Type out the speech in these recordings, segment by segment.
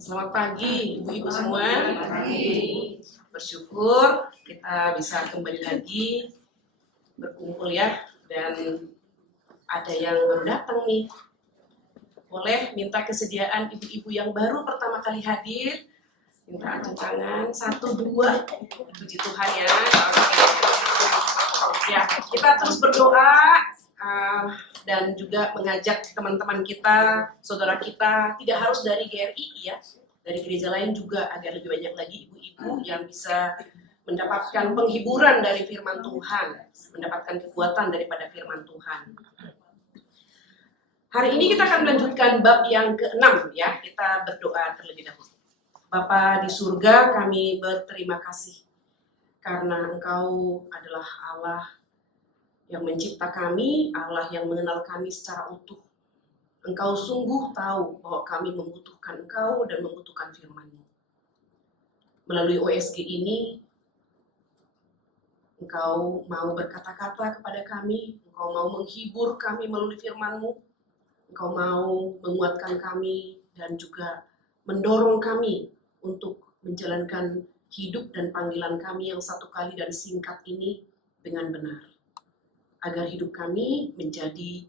Selamat pagi ibu-ibu semua. Bersyukur kita bisa kembali lagi berkumpul ya. Dan ada yang baru datang nih. Boleh minta kesediaan ibu-ibu yang baru pertama kali hadir. Minta acung tangan, 1, 2. Puji Tuhan ya. Ya, kita terus berdoa dan juga mengajak teman-teman kita, saudara kita, tidak harus dari GRI ya, dari gereja lain juga agar lebih banyak lagi ibu-ibu yang bisa mendapatkan penghiburan dari firman Tuhan, mendapatkan kekuatan daripada firman Tuhan. Hari ini kita akan melanjutkan bab yang ke-6 ya, kita berdoa terlebih dahulu. Bapa di surga, kami berterima kasih karena Engkau adalah Allah yang mencipta kami, Allah yang mengenal kami secara utuh. Engkau sungguh tahu bahwa kami membutuhkan Engkau dan membutuhkan firman-Mu. Melalui OSG ini, Engkau mau berkata-kata kepada kami, Engkau mau menghibur kami melalui firman-Mu, Engkau mau menguatkan kami dan juga mendorong kami untuk menjalankan hidup dan panggilan kami yang satu kali dan singkat ini dengan benar. Agar hidup kami menjadi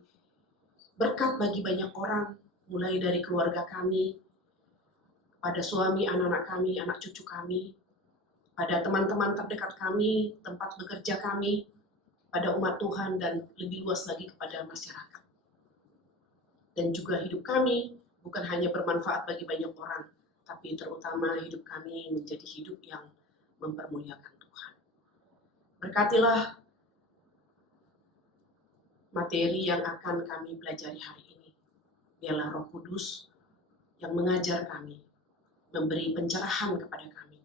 berkat bagi banyak orang, mulai dari keluarga kami, pada suami, anak-anak kami, anak cucu kami, pada teman-teman terdekat kami, tempat bekerja kami, pada umat Tuhan, dan lebih luas lagi kepada masyarakat. Dan juga hidup kami bukan hanya bermanfaat bagi banyak orang, tapi terutama hidup kami menjadi hidup yang mempermuliakan Tuhan. Berkatilah materi yang akan kami pelajari hari ini. Biarlah Roh Kudus yang mengajar kami, memberi pencerahan kepada kami,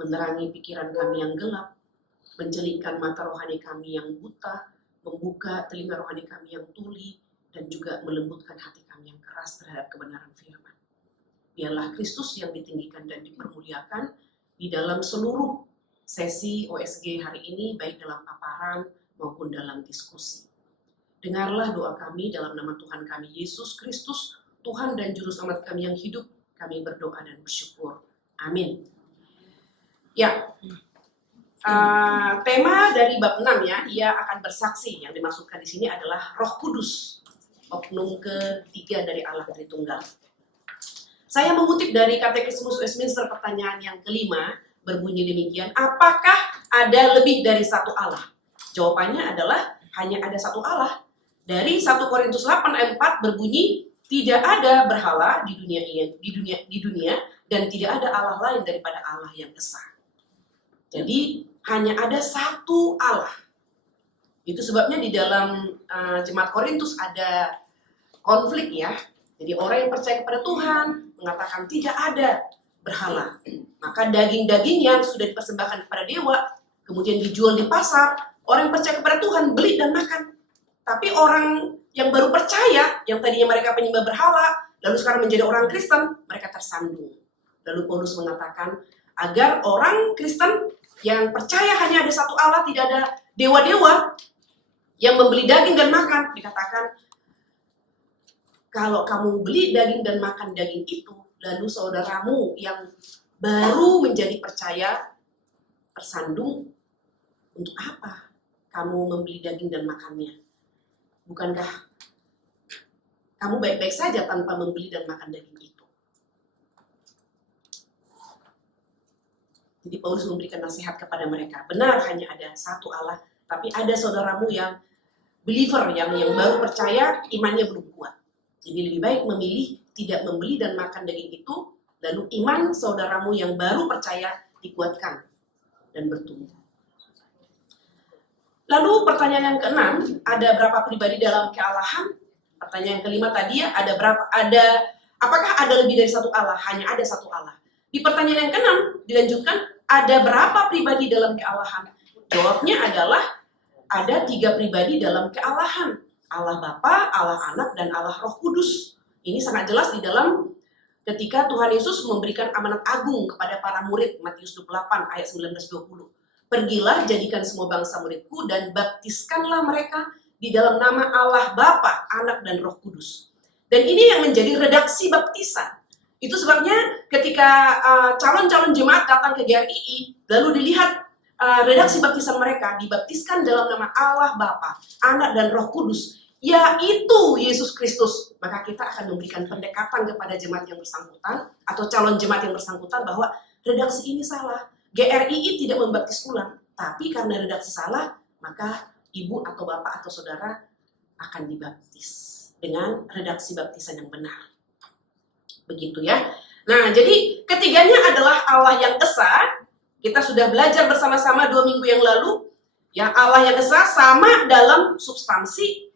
menerangi pikiran kami yang gelap, mencelikkan mata rohani kami yang buta, membuka telinga rohani kami yang tuli, dan juga melembutkan hati kami yang keras terhadap kebenaran firman. Biarlah Kristus yang ditinggikan dan dipermuliakan di dalam seluruh sesi OSG hari ini, baik dalam paparan maupun dalam diskusi. Dengarlah doa kami dalam nama Tuhan kami Yesus Kristus, Tuhan dan Juru Selamat kami yang hidup. Kami berdoa dan bersyukur. Amin. Ya, tema dari bab 6 ya, ia akan bersaksi. Yang dimaksudkan di sini adalah Roh Kudus, oknum ketiga dari Allah Tritunggal. Saya mengutip dari Katekismus Westminster pertanyaan yang kelima, berbunyi demikian, apakah ada lebih dari satu Allah? Jawabannya adalah hanya ada satu Allah. Dari 1 Korintus 8 ayat 4 berbunyi, tidak ada berhala di dunia dan tidak ada Allah lain daripada Allah yang esa. Jadi hanya ada satu Allah. Itu sebabnya di dalam jemaat Korintus ada konflik ya. Jadi orang yang percaya kepada Tuhan mengatakan tidak ada berhala. Maka daging-daging yang sudah dipersembahkan kepada dewa kemudian dijual di pasar, orang yang percaya kepada Tuhan beli dan makan. Tapi orang yang baru percaya, yang tadinya mereka penyembah berhala, lalu sekarang menjadi orang Kristen, mereka tersandung. Lalu Paulus mengatakan, agar orang Kristen yang percaya hanya ada satu Allah, tidak ada dewa-dewa yang membeli daging dan makan, dikatakan, kalau kamu beli daging dan makan daging itu, lalu saudaramu yang baru menjadi percaya tersandung, untuk apa kamu membeli daging dan makannya? Bukankah kamu baik-baik saja tanpa membeli dan makan daging itu? Jadi Paulus memberikan nasihat kepada mereka. Benar hanya ada satu Allah, tapi ada saudaramu yang believer, yang baru percaya, imannya belum kuat. Jadi lebih baik memilih tidak membeli dan makan daging itu, lalu iman saudaramu yang baru percaya dikuatkan dan bertumbuh. Lalu pertanyaan yang ke-6, ada berapa pribadi dalam kealahan? Pertanyaan yang kelima tadi ya, apakah ada lebih dari satu Allah? Hanya ada satu Allah. Di pertanyaan yang ke-6 dilanjutkan, ada berapa pribadi dalam kealahan? Jawabnya adalah ada 3 pribadi dalam kealahan. Allah Bapa, Allah Anak, dan Allah Roh Kudus. Ini sangat jelas di dalam ketika Tuhan Yesus memberikan amanat agung kepada para murid, Matius 28 ayat 19-20. Pergilah, jadikan semua bangsa muridku, dan baptiskanlah mereka di dalam nama Allah Bapa, Anak, dan Roh Kudus. Dan ini yang menjadi redaksi baptisan. Itu sebabnya ketika calon-calon jemaat datang ke GRII, lalu dilihat redaksi baptisan mereka, dibaptiskan dalam nama Allah Bapa, Anak dan Roh Kudus, yaitu Yesus Kristus, maka kita akan memberikan pendekatan kepada jemaat yang bersangkutan atau calon jemaat yang bersangkutan bahwa redaksi ini salah. GRII tidak membaptis ulang, tapi karena redaksi salah, maka ibu atau bapak atau saudara akan dibaptis dengan redaksi baptisan yang benar. Begitu ya. Nah, jadi ketiganya adalah Allah yang esa. Kita sudah belajar bersama-sama 2 minggu yang lalu. Yang Allah yang esa sama dalam substansi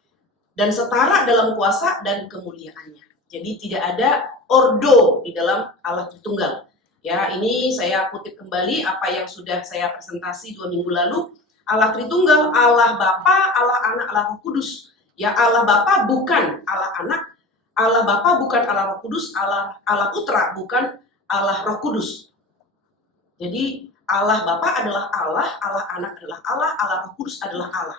dan setara dalam kuasa dan kemuliaannya. Jadi tidak ada ordo di dalam Allah Tritunggal. Ya, ini saya kutip kembali apa yang sudah saya presentasi 2 minggu lalu. Allah Tritunggal, Allah Bapa, Allah Anak, Allah Roh Kudus. Ya, Allah Bapa bukan Allah Anak, Allah Bapa bukan Allah Roh Kudus, Allah Putra bukan Allah Roh Kudus. Jadi Allah Bapa adalah Allah, Allah Anak adalah Allah, Allah Roh Kudus adalah Allah.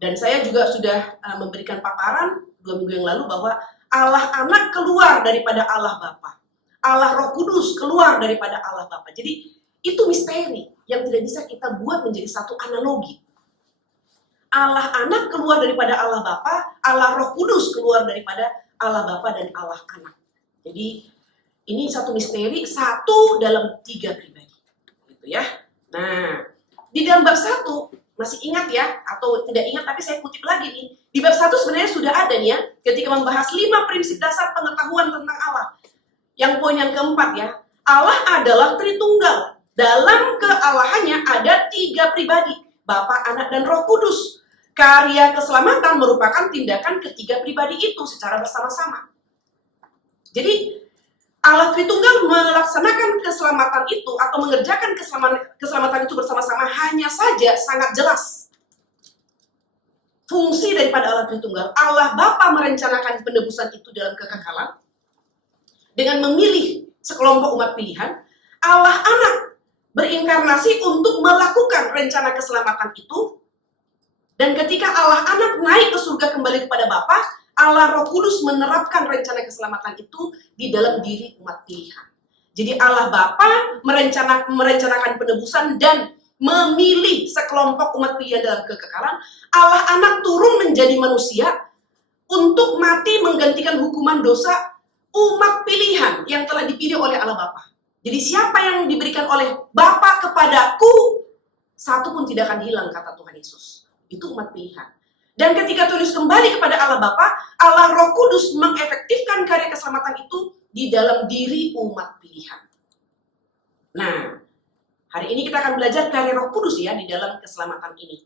Dan saya juga sudah memberikan paparan 2 minggu yang lalu bahwa Allah Anak keluar daripada Allah Bapa, Allah Roh Kudus keluar daripada Allah Bapa. Jadi itu misteri yang tidak bisa kita buat menjadi satu analogi. Allah Anak keluar daripada Allah Bapa, Allah Roh Kudus keluar daripada Allah Bapa dan Allah Anak. Jadi ini satu misteri, satu dalam 3 pribadi, gitu ya. Nah, di dalam bab 1 masih ingat ya, atau tidak ingat tapi saya kutip lagi nih. Di bab 1 sebenarnya sudah ada nih ya, ketika membahas 5 prinsip dasar pengetahuan tentang Allah. Yang poin yang keempat ya, Allah adalah Tritunggal. Dalam kealahannya ada 3 pribadi, Bapa, Anak, dan Roh Kudus. Karya keselamatan merupakan tindakan ketiga pribadi itu secara bersama-sama. Jadi Allah Tritunggal melaksanakan keselamatan itu atau mengerjakan keselamatan itu bersama-sama hanya saja sangat jelas. Fungsi daripada Allah Tritunggal, Allah Bapa merencanakan penebusan itu dalam kekekalan dengan memilih sekelompok umat pilihan. Allah Anak berinkarnasi untuk melakukan rencana keselamatan itu. Dan ketika Allah Anak naik ke surga kembali kepada Bapa, Allah Roh Kudus menerapkan rencana keselamatan itu di dalam diri umat pilihan. Jadi Allah Bapa merencanakan penebusan dan memilih sekelompok umat pilihan dalam kekekalan. Allah Anak turun menjadi manusia untuk mati menggantikan hukuman dosa umat pilihan yang telah dipilih oleh Allah Bapa. Jadi siapa yang diberikan oleh Bapa kepadaku, satu pun tidak akan hilang, kata Tuhan Yesus. Itu umat pilihan. Dan ketika tulis kembali kepada Allah Bapa, Allah Roh Kudus mengefektifkan karya keselamatan itu di dalam diri umat pilihan. Nah, hari ini kita akan belajar karya Roh Kudus ya di dalam keselamatan ini.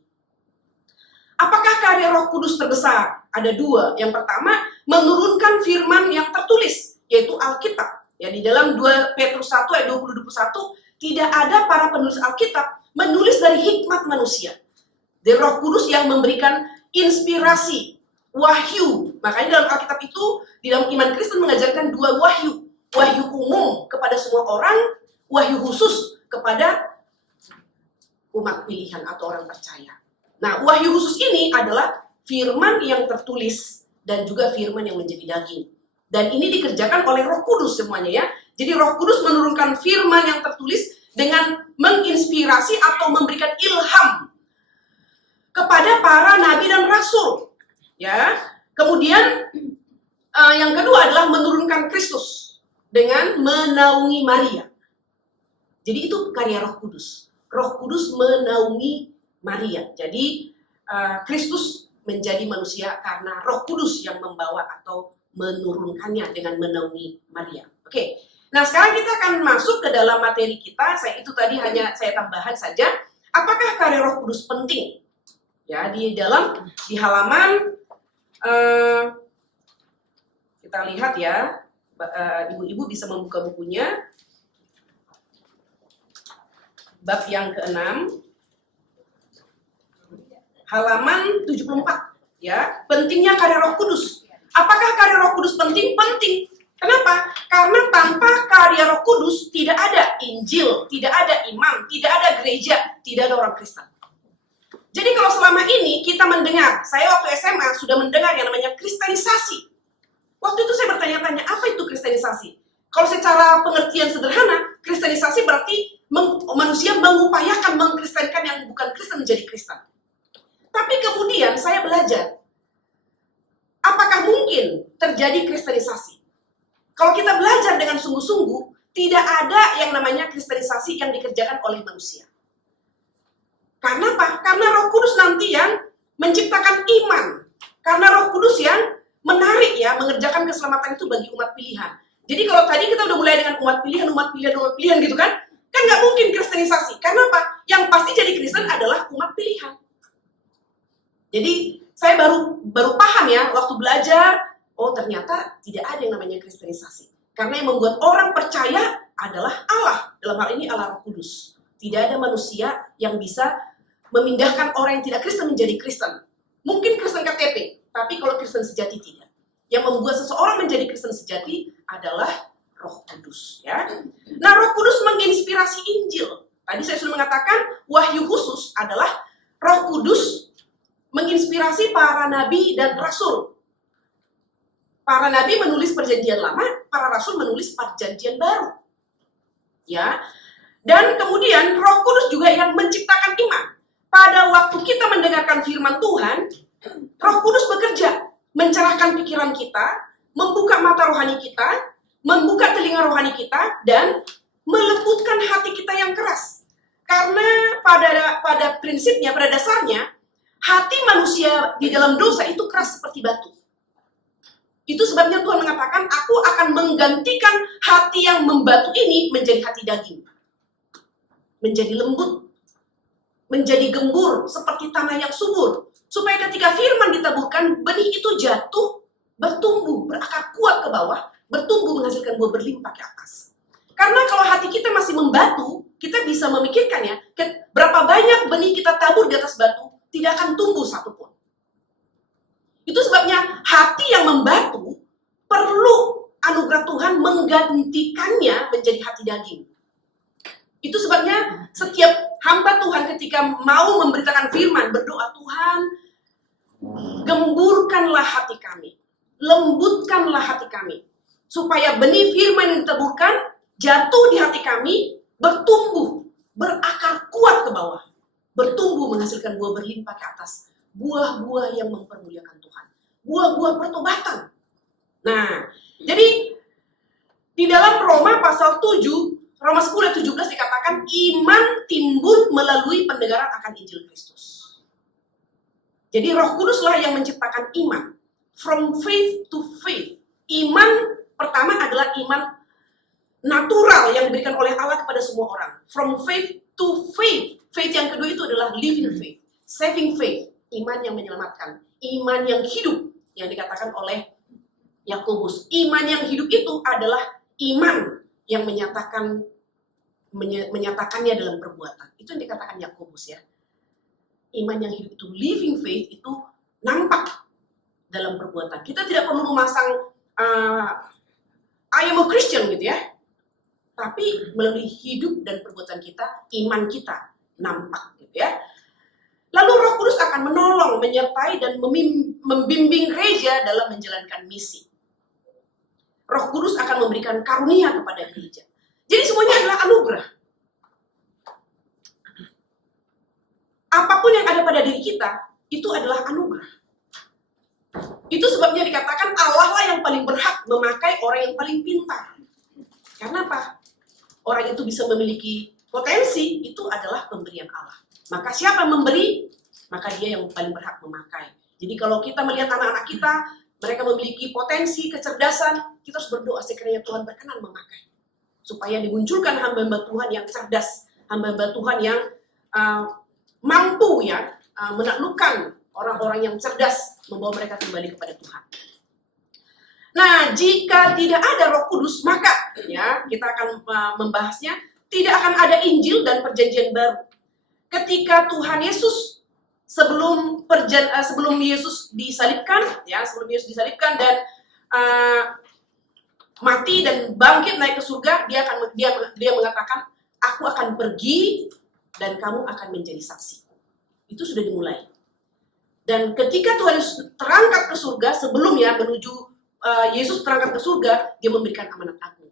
Apakah karya Roh Kudus terbesar? Ada 2. Yang pertama, menurunkan firman yang tertulis, yaitu Alkitab. Ya, di dalam 2 Petrus 1 ayat 20-21, tidak ada para penulis Alkitab menulis dari hikmat manusia. Dari Roh Kudus yang memberikan inspirasi, wahyu. Makanya dalam Alkitab itu, di dalam iman Kristen mengajarkan 2 wahyu. Wahyu umum kepada semua orang, wahyu khusus kepada umat pilihan atau orang percaya. Nah, wahyu khusus ini adalah firman yang tertulis dan juga firman yang menjadi daging. Dan ini dikerjakan oleh Roh Kudus semuanya ya. Jadi Roh Kudus menurunkan firman yang tertulis dengan menginspirasi atau memberikan ilham kepada para nabi dan rasul, ya. Kemudian yang kedua adalah menurunkan Kristus dengan menaungi Maria. Jadi itu karya Roh Kudus. Roh Kudus menaungi Maria. Jadi Kristus menjadi manusia karena Roh Kudus yang membawa atau menurunkannya dengan menaungi Maria. Oke. Nah, sekarang kita akan masuk ke dalam materi kita. Itu tadi hanya saya tambahan saja. Apakah karya Roh Kudus penting? Ya, di halaman kita lihat ya, ibu-ibu bisa membuka bukunya, bab yang ke-6, halaman 74 ya, pentingnya karya Roh Kudus. Apakah karya Roh Kudus penting? Penting. Kenapa? Karena tanpa karya Roh Kudus tidak ada Injil, tidak ada iman, tidak ada gereja, tidak ada orang Kristen. Jadi kalau selama ini kita mendengar, saya waktu SMA sudah mendengar yang namanya kristenisasi. Waktu itu saya bertanya-tanya, apa itu kristenisasi? Kalau secara pengertian sederhana, kristenisasi berarti manusia mengupayakan mengkristenkan yang bukan Kristen menjadi Kristen. Tapi kemudian saya belajar, apakah mungkin terjadi kristenisasi? Kalau kita belajar dengan sungguh-sungguh, tidak ada yang namanya kristenisasi yang dikerjakan oleh manusia. Karena apa? Karena Roh Kudus nanti yang menciptakan iman. Karena Roh Kudus yang menarik ya, mengerjakan keselamatan itu bagi umat pilihan. Jadi kalau tadi kita udah mulai dengan umat pilihan gitu kan nggak mungkin kristenisasi. Karena apa? Yang pasti jadi Kristen adalah umat pilihan. Jadi saya baru paham ya, waktu belajar, oh ternyata tidak ada yang namanya kristenisasi. Karena yang membuat orang percaya adalah Allah. Dalam hal ini Allah Roh Kudus. Tidak ada manusia yang bisa memindahkan orang yang tidak Kristen menjadi Kristen. Mungkin Kristen KTP, tapi kalau Kristen sejati tidak. Yang membuat seseorang menjadi Kristen sejati adalah Roh Kudus, ya. Nah, Roh Kudus menginspirasi Injil. Tadi saya sudah mengatakan wahyu khusus adalah Roh Kudus menginspirasi para nabi dan rasul. Para nabi menulis Perjanjian Lama, para rasul menulis Perjanjian Baru. Ya. Dan kemudian Roh Kudus juga yang menciptakan iman. Pada waktu kita mendengarkan firman Tuhan, Roh Kudus bekerja, mencerahkan pikiran kita, membuka mata rohani kita, membuka telinga rohani kita, dan melembutkan hati kita yang keras. Karena pada prinsipnya, pada dasarnya, hati manusia di dalam dosa itu keras seperti batu. Itu sebabnya Tuhan mengatakan, aku akan menggantikan hati yang membatu ini menjadi hati daging. Menjadi lembut, menjadi gembur seperti tanah yang subur. Supaya ketika firman ditaburkan, benih itu jatuh, bertumbuh, berakar kuat ke bawah, bertumbuh menghasilkan buah berlimpah ke atas. Karena kalau hati kita masih membatu, kita bisa memikirkan ya, berapa banyak benih kita tabur di atas batu, tidak akan tumbuh satupun. Itu sebabnya hati yang membatu perlu anugerah Tuhan menggantikannya menjadi hati daging. Itu sebabnya setiap hamba Tuhan ketika mau memberitakan firman, berdoa, Tuhan, gemburkanlah hati kami, lembutkanlah hati kami, supaya benih firman yang ditaburkan jatuh di hati kami, bertumbuh, berakar kuat ke bawah, bertumbuh menghasilkan buah berlimpah ke atas, buah-buah yang mempermuliakan Tuhan, buah-buah pertobatan. Nah, jadi di dalam Roma pasal 7, Roma 10 ayat 17 dikatakan iman timbul melalui pendengaran akan Injil Kristus. Jadi Roh Kuduslah yang menciptakan iman. From faith to faith. Iman pertama adalah iman natural yang diberikan oleh Allah kepada semua orang. From faith to faith. Faith yang kedua itu adalah living faith. Saving faith. Iman yang menyelamatkan. Iman yang hidup. Yang dikatakan oleh Yakobus. Iman yang hidup itu adalah iman yang menyatakannya dalam perbuatan. Itu yang dikatakan Yakobus ya. Iman yang hidup itu, living faith itu nampak dalam perbuatan. Kita tidak perlu memasang I am a Christian gitu ya. Tapi melalui hidup dan perbuatan kita, iman kita nampak gitu ya. Lalu Roh Kudus akan menolong, menyertai dan membimbing gereja dalam menjalankan misi. Roh Kudus akan memberikan karunia kepada gereja. Jadi semuanya adalah anugerah. Apapun yang ada pada diri kita, itu adalah anugerah. Itu sebabnya dikatakan Allah lah yang paling berhak memakai orang yang paling pintar. Karena apa? Orang itu bisa memiliki potensi, itu adalah pemberian Allah. Maka siapa yang memberi, maka dia yang paling berhak memakai. Jadi kalau kita melihat anak-anak kita, mereka memiliki potensi, kecerdasan, kita harus berdoa sekiranya Tuhan berkenan memakai. Supaya dimunculkan hamba-hamba Tuhan yang cerdas, hamba-hamba Tuhan yang mampu ya menaklukkan orang-orang yang cerdas, membawa mereka kembali kepada Tuhan. Nah, jika tidak ada Roh Kudus, maka ya kita akan membahasnya, tidak akan ada Injil dan Perjanjian Baru. Ketika Tuhan Yesus sebelum Yesus disalibkan, ya sebelum Yesus disalibkan dan mati dan bangkit naik ke surga, dia mengatakan, aku akan pergi dan kamu akan menjadi saksi. Itu sudah dimulai. Dan ketika Tuhan Yesus terangkat ke surga, sebelumnya menuju Yesus terangkat ke surga, dia memberikan amanat agung.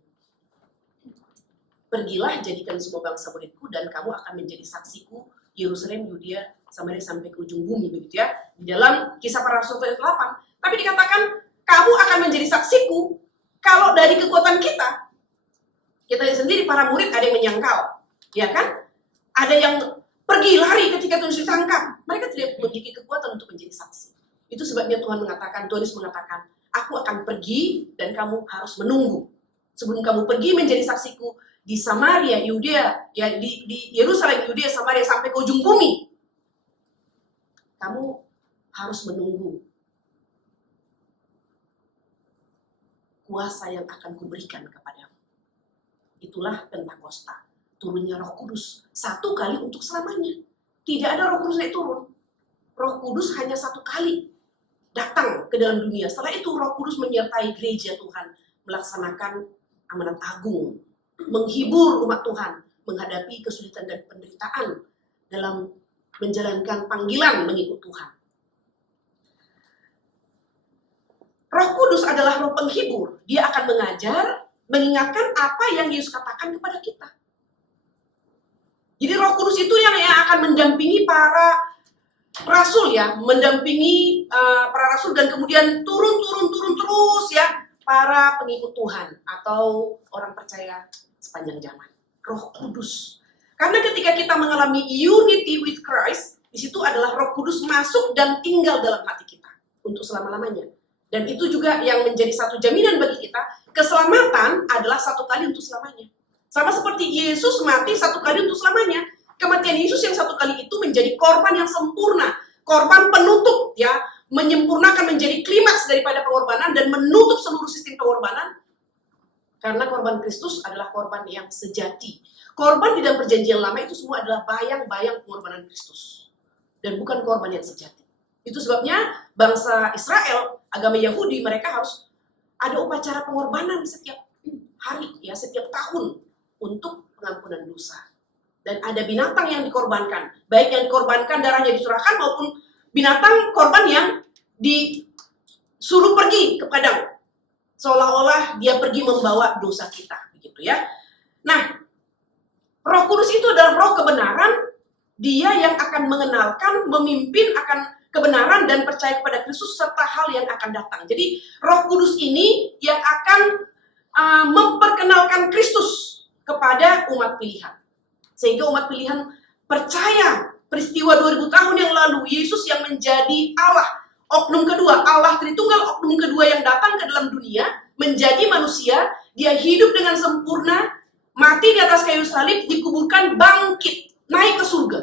pergilah jadikan semua bangsa muridku dan kamu akan menjadi saksiku Yerusalem, Yudea, Samaria sampai ke ujung bumi, begitu ya. Di dalam Kisah Para Rasul ayat 8. Tapi dikatakan kamu akan menjadi saksiku. Kalau dari kekuatan kita lihat sendiri para murid ada yang menyangkal, ya kan? Ada yang pergi lari ketika Tuhan Yesus ditangkap. Mereka tidak memiliki kekuatan untuk menjadi saksi. Itu sebabnya Tuhan Yesus mengatakan, aku akan pergi dan kamu harus menunggu. Sebelum kamu pergi menjadi saksiku di Samaria, Yudea, ya di Yerusalem, Yudea, Samaria sampai ke ujung bumi. Kamu harus menunggu kuasa yang akan kuberikan kepadamu. Itulah Pentakosta, turunnya Roh Kudus satu kali untuk selamanya. Tidak ada Roh Kudus naik turun. Roh Kudus hanya satu kali datang ke dalam dunia. Setelah itu Roh Kudus menyertai gereja Tuhan melaksanakan amanat agung, menghibur umat Tuhan menghadapi kesulitan dan penderitaan dalam menjalankan panggilan mengikut Tuhan. Roh Kudus adalah roh penghibur. Dia akan mengajar, mengingatkan apa yang Yesus katakan kepada kita. Jadi Roh Kudus itu yang akan mendampingi para rasul ya, mendampingi para rasul dan kemudian turun terus ya para pengikut Tuhan atau orang percaya sepanjang zaman. Roh Kudus. Karena ketika kita mengalami unity with Christ, di situ adalah Roh Kudus masuk dan tinggal dalam hati kita untuk selama-lamanya. Dan itu juga yang menjadi satu jaminan bagi kita, keselamatan adalah satu kali untuk selamanya. Sama seperti Yesus mati satu kali untuk selamanya. Kematian Yesus yang satu kali itu menjadi korban yang sempurna, korban penutup ya, menyempurnakan menjadi klimaks daripada pengorbanan dan menutup seluruh sistem pengorbanan. Karena korban Kristus adalah korban yang sejati. Korban di dalam perjanjian lama itu semua adalah bayang-bayang pengorbanan Kristus. Dan bukan korban yang sejati. Itu sebabnya bangsa Israel, agama Yahudi, mereka harus ada upacara pengorbanan setiap hari, ya setiap tahun untuk pengampunan dosa. Dan ada binatang yang dikorbankan, baik yang dikorbankan darahnya dicurahkan maupun binatang korban yang disuruh pergi ke padang, seolah-olah dia pergi membawa dosa kita, begitu ya. Nah, Roh Kudus itu adalah roh kebenaran, dia yang akan mengenalkan, memimpin akan kebenaran dan percaya kepada Kristus serta hal yang akan datang. Jadi Roh Kudus ini yang akan memperkenalkan Kristus kepada umat pilihan. Sehingga umat pilihan percaya peristiwa 2000 tahun yang lalu Yesus yang menjadi Allah, oknum kedua, Allah Tritunggal, oknum kedua yang datang ke dalam dunia, menjadi manusia, dia hidup dengan sempurna, mati di atas kayu salib, dikuburkan, bangkit, naik ke surga.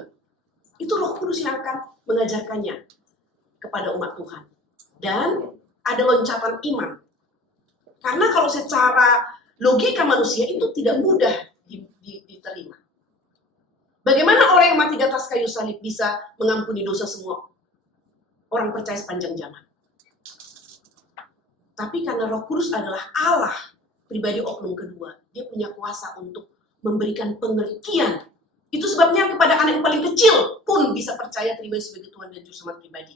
Itu Roh Kudus yang akan mengajarkannya kepada umat Tuhan. Dan ada loncatan iman. Karena kalau secara logika manusia itu tidak mudah diterima. Bagaimana orang yang mati di atas kayu salib bisa mengampuni dosa semua orang percaya sepanjang zaman? Tapi karena Roh Kudus adalah Allah, pribadi oknum kedua, dia punya kuasa untuk memberikan pengertian. Itu sebabnya kepada anak yang paling kecil pun bisa percaya terima Yesus sebagai Tuhan dan Juru Selamat pribadi.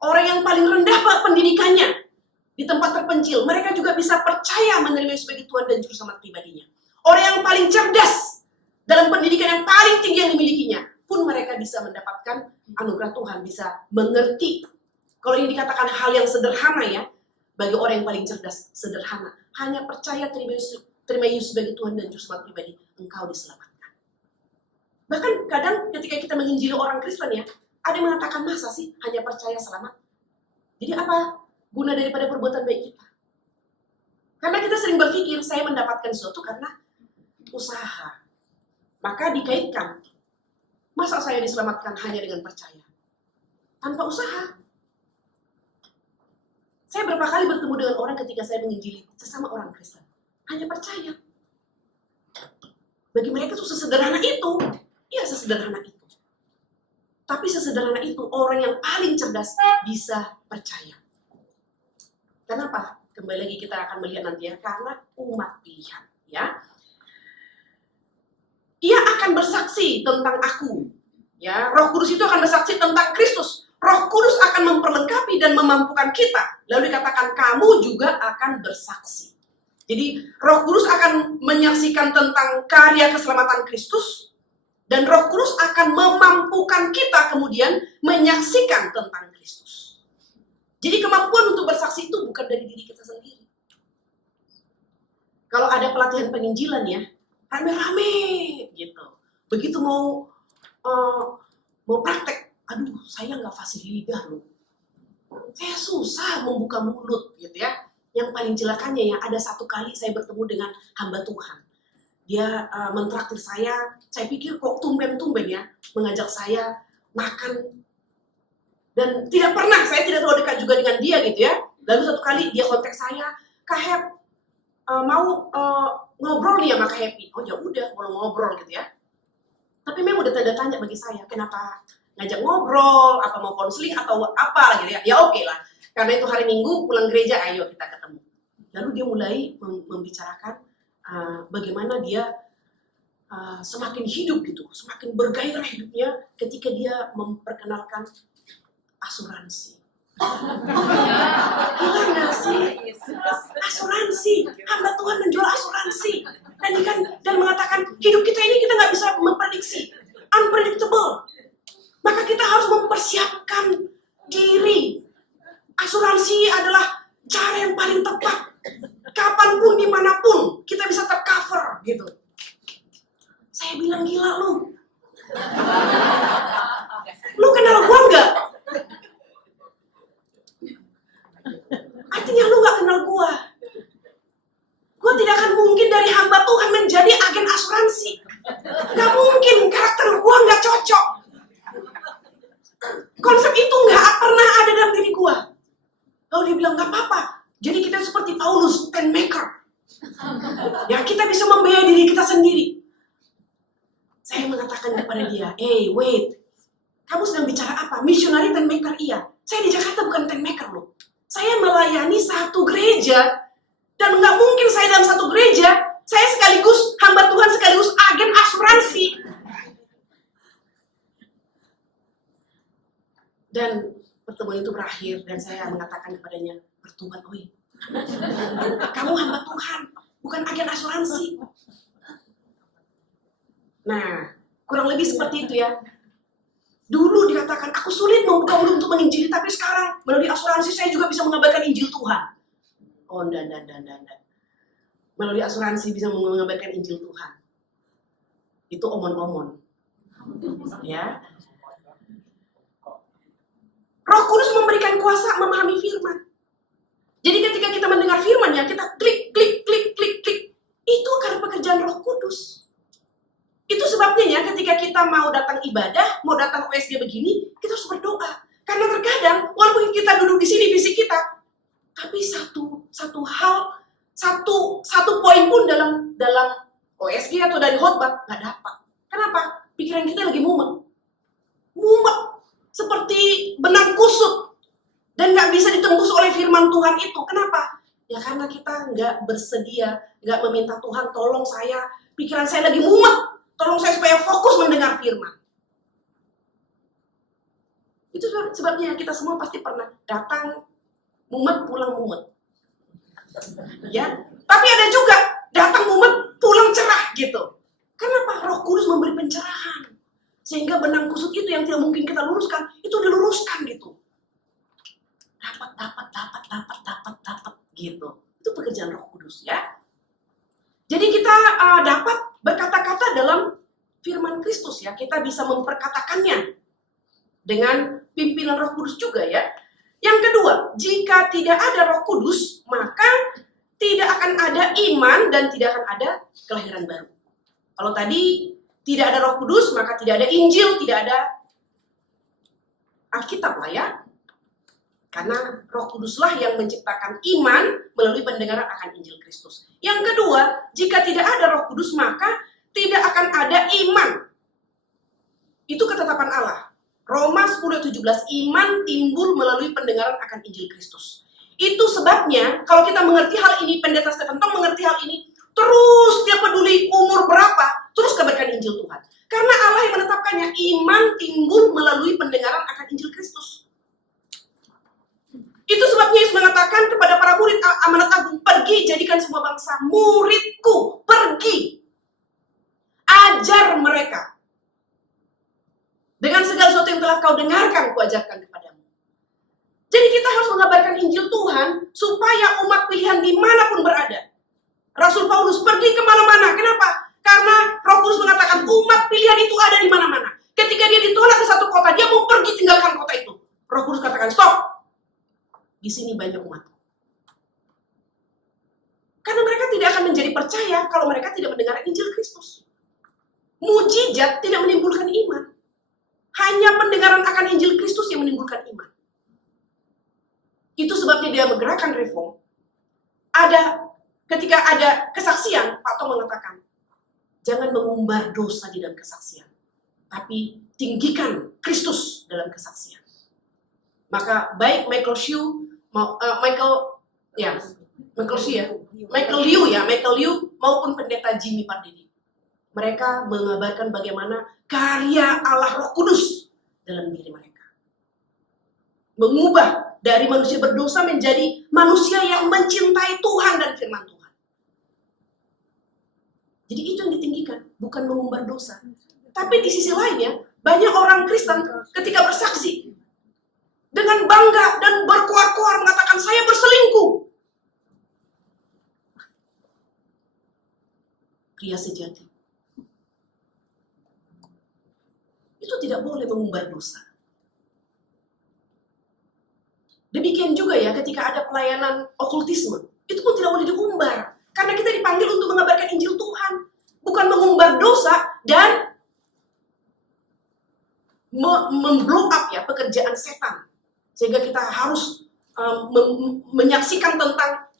Orang yang paling rendah pendidikannya di tempat terpencil, mereka juga bisa percaya menerima Yesus sebagai Tuhan dan Juru Selamat pribadinya. Orang yang paling cerdas dalam pendidikan yang paling tinggi yang dimilikinya, pun mereka bisa mendapatkan anugerah Tuhan, bisa mengerti. Kalau ini dikatakan hal yang sederhana ya, bagi orang yang paling cerdas, sederhana. Hanya percaya terima Yesus sebagai Tuhan dan Juru Selamat pribadi, engkau diselamatkan. Bahkan kadang ketika kita menginjili orang Kristen ya, ada yang mengatakan, masa sih hanya percaya selamat? Jadi apa guna daripada perbuatan baik kita? Karena kita sering berpikir, saya mendapatkan sesuatu karena usaha. Maka dikaitkan, masa saya diselamatkan hanya dengan percaya? Tanpa usaha. Saya berapa kali bertemu dengan orang ketika saya menginjili sesama orang Kristen. Hanya percaya. Bagi mereka itu sesederhana itu. Iya, sesederhana itu. Tapi sesederhana itu orang yang paling cerdas bisa percaya. Kenapa? Kembali lagi kita akan melihat nanti ya, karena umat pilihan ya. Ia akan bersaksi tentang aku. Ya, Roh Kudus itu akan bersaksi tentang Kristus. Roh Kudus akan memperlengkapi dan memampukan kita. Lalu dikatakan kamu juga akan bersaksi. Jadi Roh Kudus akan menyaksikan tentang karya keselamatan Kristus, dan Roh Kudus akan memampukan kita kemudian menyaksikan tentang Kristus. Jadi kemampuan untuk bersaksi itu bukan dari diri kita sendiri. Kalau ada pelatihan penginjilan ya, rame-rame gitu. Begitu mau praktek, aduh saya nggak fasih lidah loh. Saya susah membuka mulut gitu ya. Yang paling celakanya ya, ada satu kali saya bertemu dengan hamba Tuhan. Dia mentraktir saya pikir kok tumben-tumben ya, mengajak saya makan. Dan saya tidak terlalu dekat juga dengan dia gitu ya. Lalu satu kali dia kontak saya, Kak Hep, mau ngobrol nih sama Kak Happy. Oh ya udah, mau ngobrol gitu ya. Tapi memang udah tanda tanya bagi saya, kenapa ngajak ngobrol, apa mau konseling atau apa gitu ya. Ya oke lah. Karena itu hari Minggu pulang gereja, ayo kita ketemu. Lalu dia mulai membicarakan bagaimana dia semakin hidup gitu, semakin bergairah hidupnya ketika dia memperkenalkan asuransi. Gila nggak sih? Asuransi, hamba Tuhan menjual asuransi. Dan mengatakan hidup kita ini kita nggak bisa memprediksi, unpredictable. Maka kita harus mempersiapkan diri. Asuransi adalah cara yang paling tepat. Kapanpun, dimanapun, kita bisa tercover gitu. Saya bilang, gila lu. Lu kenal gua nggak? Artinya lu nggak kenal gua. Gua tidak akan mungkin dari hamba Tuhan menjadi agen asuransi. Nggak mungkin, karakter gua nggak cocok. Konsep itu nggak pernah ada dalam diri gua. Lalu dia bilang, nggak apa-apa. Jadi kita seperti Paulus, tent maker. Ya, kita bisa membiayai diri kita sendiri. Saya mengatakan kepada dia, hey, wait. Kamu sedang bicara apa? Missionary tent maker, iya. Saya di Jakarta bukan tent maker loh. Saya melayani satu gereja. Dan nggak mungkin saya dalam satu gereja, saya sekaligus hamba Tuhan, sekaligus agen asuransi. Dan pertemuan itu berakhir dan saya mengatakan kepadanya, bertobat, woi. Kamu hamba Tuhan, bukan agen asuransi. Nah, kurang lebih seperti itu ya. Dulu dikatakan, aku sulit membuka mulut untuk menginjili, tapi sekarang melalui asuransi saya juga bisa mengabarkan Injil Tuhan. Oh, dan. Melalui asuransi bisa mengabarkan Injil Tuhan. Itu omon-omon. Ya. Roh Kudus memberikan kuasa memahami firman. Jadi ketika kita mendengar firman ya, kita klik. Itu karena pekerjaan Roh Kudus. Itu sebabnya ya, ketika kita mau datang ibadah, mau datang OSG begini, kita harus berdoa. Karena terkadang, walaupun kita duduk di sini fisik kita, tapi satu poin pun dalam OSG atau dari khotbah nggak dapat. Kenapa? Pikiran kita lagi mumet, seperti benang kusut dan nggak bisa ditembus oleh firman Tuhan itu. Kenapa? Ya karena kita nggak bersedia, nggak meminta Tuhan, tolong saya, pikiran saya lagi mumet. Tolong saya supaya fokus mendengar firman. Itu sebabnya kita semua pasti pernah datang mumet, pulang mumet. Ya, tapi ada juga datang mumet, pulang cerah gitu. Kenapa? Roh Kudus memberi pencerahan. Sehingga benang kusut itu yang tidak mungkin kita luruskan, itu diluruskan gitu. Dapat gitu. Itu pekerjaan Roh Kudus ya. Jadi kita dapat berkata-kata dalam firman Kristus ya, kita bisa memperkatakannya dengan pimpinan Roh Kudus juga ya. Yang kedua, jika tidak ada Roh Kudus, maka tidak akan ada iman dan tidak akan ada kelahiran baru. Kalau tadi tidak ada Roh Kudus, maka tidak ada Injil, tidak ada Alkitab lah ya. Karena Roh Kuduslah yang menciptakan iman melalui pendengaran akan Injil Kristus. Yang kedua, jika tidak ada Roh Kudus, maka tidak akan ada iman. Itu ketetapan Allah. Roma 10:17, iman timbul melalui pendengaran akan Injil Kristus. Itu sebabnya, kalau kita mengerti hal ini, Pendeta Stephen Tong mengerti hal ini, terus dia peduli umur berapa, terus kabarkan Injil Tuhan. Karena Allah yang menetapkannya, iman timbul melalui pendengaran akan Injil Kristus. Itu sebabnya Sebabnya Yesus mengatakan kepada para murid amanat agung, pergi jadikan semua bangsa muridku. Pergi. Ajar mereka. Dengan segala sesuatu yang telah kau dengarkan, kuajarkan kepadamu. Jadi kita harus mengabarkan Injil Tuhan supaya umat pilihan dimanapun berada. Rasul Paulus pergi kemana-mana. Kenapa? Karena Roh Kudus mengatakan umat pilihan itu ada di mana-mana. Ketika dia ditolak ke satu kota, dia mau pergi tinggalkan kota itu. Roh Kudus katakan, stop. Di sini banyak umat. Karena mereka tidak akan menjadi percaya kalau mereka tidak mendengar Injil Kristus. Mujizat tidak menimbulkan iman. Hanya pendengaran akan Injil Kristus yang menimbulkan iman. Itu sebabnya dia menggerakkan reform. Ketika ada kesaksian, Pak Tong mengatakan, jangan mengumbar dosa di dalam kesaksian, tapi tinggikan Kristus dalam kesaksian. Maka baik Michael Liu maupun pendeta Jimmy Pardede, mereka mengabarkan bagaimana karya Allah Roh Kudus dalam diri mereka. Mengubah dari manusia berdosa menjadi manusia yang mencintai Tuhan dan firman Tuhan. Jadi itu yang ditinggikan, bukan mengumbar dosa. Tapi di sisi lainnya, banyak orang Kristen ketika bersaksi dengan bangga dan berkoar-koar mengatakan, saya berselingkuh. Pria sejati. Itu tidak boleh mengumbar dosa. Demikian juga ya ketika ada pelayanan okultisme, itu pun tidak boleh diumbar. Karena kita dipanggil untuk mengabarkan Injil Tuhan. Bukan mengumbar dosa dan memblow up ya pekerjaan setan. Sehingga kita harus menyaksikan tentang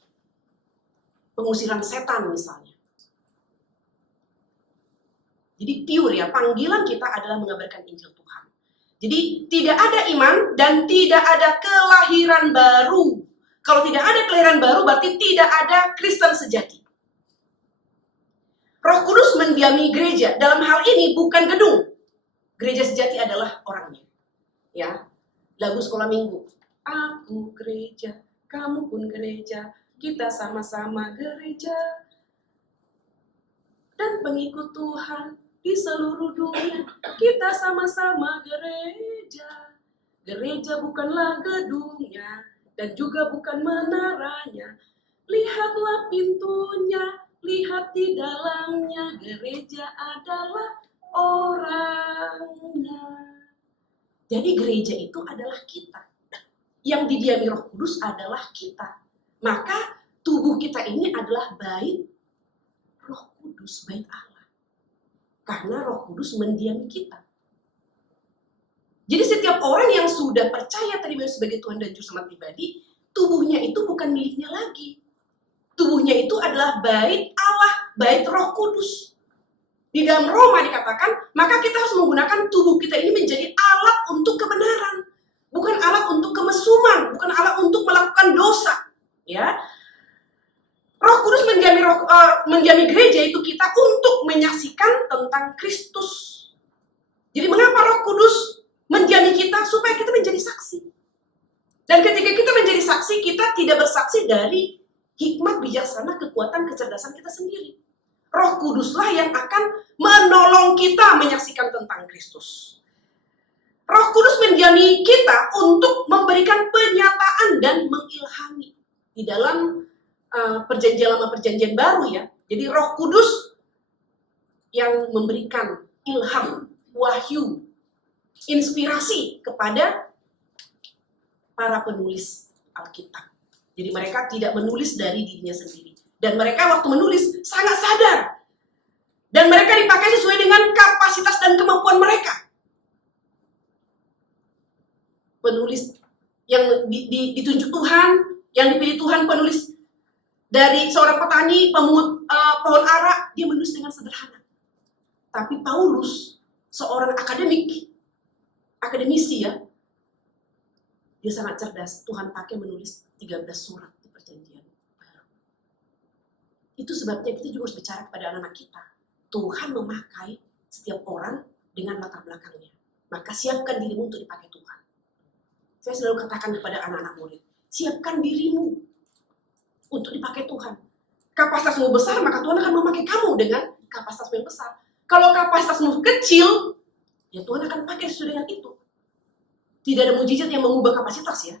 pengusiran setan misalnya. Jadi pure ya, panggilan kita adalah mengabarkan Injil Tuhan. Jadi tidak ada iman dan tidak ada kelahiran baru. Kalau tidak ada kelahiran baru berarti tidak ada Kristen sejati. Roh Kudus mendiami gereja. Dalam hal ini bukan gedung. Gereja sejati adalah orangnya. Ya, lagu sekolah minggu. Aku gereja, kamu pun gereja, kita sama-sama gereja. Dan pengikut Tuhan di seluruh dunia, kita sama-sama gereja. Gereja bukanlah gedungnya, dan juga bukan menaranya. Lihatlah pintunya, lihat di dalamnya, gereja adalah orangnya. Jadi gereja itu adalah kita. Yang didiami Roh Kudus adalah kita. Maka tubuh kita ini adalah bait Roh Kudus, bait Allah. Karena Roh Kudus mendiami kita. Jadi setiap orang yang sudah percaya terima sebagai Tuhan dan Juru Selamat pribadi, tubuhnya itu bukan miliknya lagi. Tubuhnya itu adalah bait Allah, bait Roh Kudus. Di dalam Roma dikatakan, maka kita harus menggunakan tubuh kita ini menjadi alat untuk kebenaran. Bukan alat untuk kemesuman, bukan alat untuk melakukan dosa. Ya, Roh Kudus mendiami gereja itu kita untuk menyaksikan tentang Kristus. Jadi mengapa Roh Kudus mendiami kita? Supaya kita menjadi saksi. Dan ketika kita menjadi saksi, kita tidak bersaksi dari hikmat, bijaksana, kekuatan, kecerdasan kita sendiri. Roh Kuduslah yang akan menolong kita menyaksikan tentang Kristus. Roh Kudus mendiami kita untuk memberikan penyataan dan mengilhami. Di dalam perjanjian lama, perjanjian baru ya. Jadi Roh Kudus yang memberikan ilham, wahyu, inspirasi kepada para penulis Alkitab. Jadi mereka tidak menulis dari dirinya sendiri. Dan mereka waktu menulis sangat sadar. Dan mereka dipakai sesuai dengan kapasitas dan kemampuan mereka. Penulis yang ditunjuk Tuhan, yang dipilih Tuhan, penulis dari seorang petani, pemungut pohon ara, dia menulis dengan sederhana. Tapi Paulus, seorang akademisi ya, dia sangat cerdas. Tuhan pakai menulis 13 surat di perjanjian baru. Itu sebabnya kita juga harus bicara kepada anak-anak kita. Tuhan memakai setiap orang dengan latar belakangnya. Maka siapkan dirimu untuk dipakai Tuhan. Saya selalu katakan kepada anak-anak murid, Siapkan dirimu untuk dipakai Tuhan. Kapasitasmu besar, maka Tuhan akan memakai kamu dengan kapasitasmu yang besar. Kalau kapasitasmu kecil, ya Tuhan akan pakai sesuai dengan itu. Tidak ada mujizat yang mengubah kapasitas ya.